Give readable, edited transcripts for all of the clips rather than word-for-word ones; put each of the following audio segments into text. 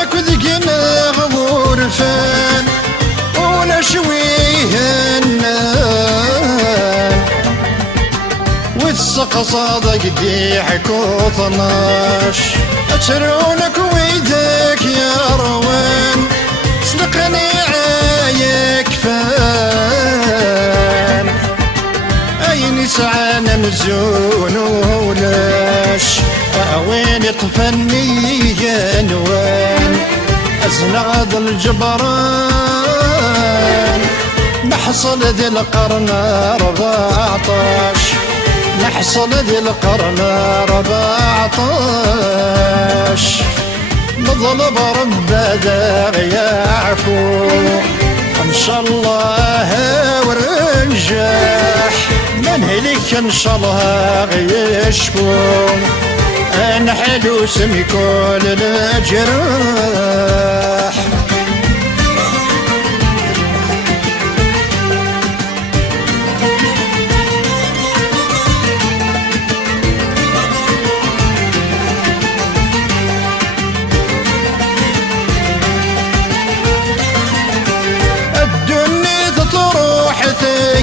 ذاك ذقنا غورفان ولا شويه النان والسق صادق ديحك وطناش أترونك ويدك يا روان سلقني عايك فان أين سعانا مزون ولاش وين طفني جنوان أزنغض الجبران محصل ذي القرن 14 محصل ذي القرن 14 نظلم رب ذا يعفو ان شاء الله ورنجاح من هلك ان شاء الله يشفو انا حلو سمي كل الجراح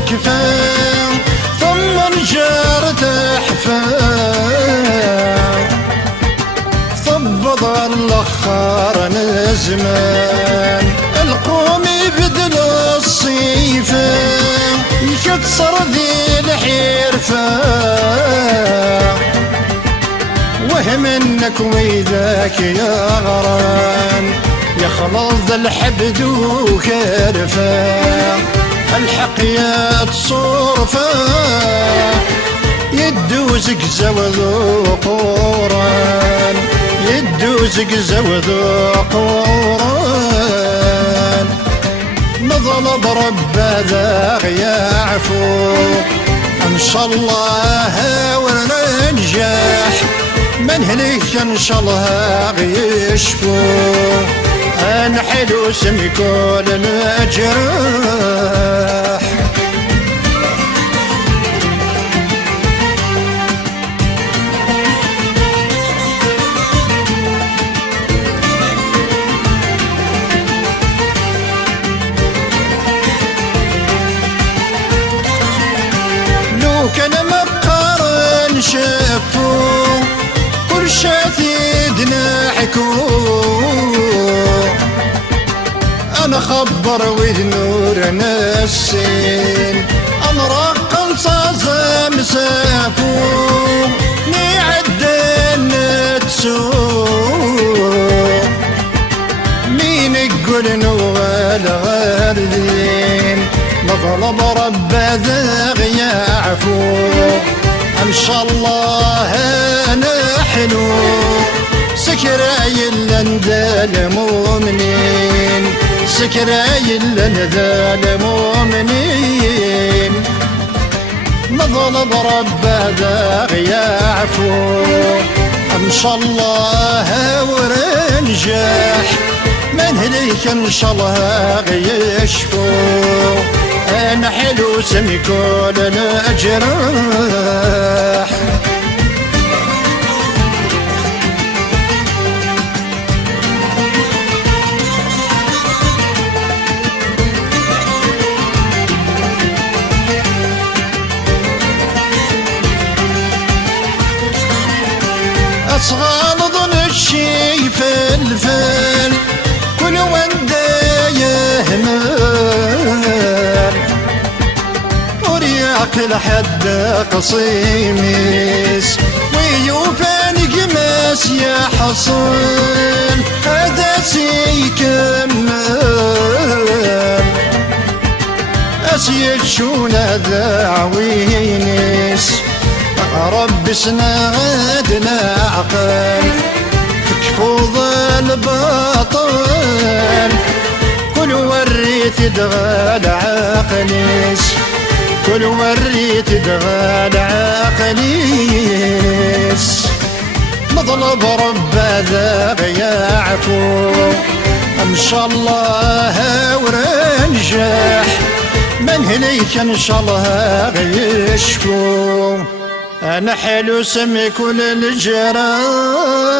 تكفى ثم انجار تحفى ثبض الاخر نزمان القومي بدل الصيفة يكسر ذي الحرفة وهم انك ويذاك يا غران يخلص الحبد وكرفه الحق يا تصرفه يدوزك زوذو قوران يدوزك زوذو قوران نظل برب ذا يعفو ان شاء الله وننجح من هلك ان شاء الله يشفو أنا حلو سمي كل الجراح لو كان مقارن شافو كل شاتيدنا حكو أنا خبر وذ نور نسين أنا رقم صازم سافو نعدن تسوق مين يقول نوال غاردين نظلم رب ذا يعفو إن شاء الله نحلو سكراي لندى المؤمنين سكراي لندى المؤمنين نظلم رب ذا يعفو ان شاء الله ورنجاح من هليك ان شاء الله يشفو انا حلو سمي كل الجراح أصغر ظن الشي فلفل كل وندا يهمل ورياق لحد قصيميس ويوفان قماس يا حصن هذا سيكمل أسيد شون ذا عوينيس رب سنادنا عقل تكفوض الباطل كل وريت دغال عقليس كل وريت دغال عقليس مطلب رب ذا يعفو ان شاء الله ورنجاح من هليك ان شاء الله يشفو أنا حلو سمي كل الجراح.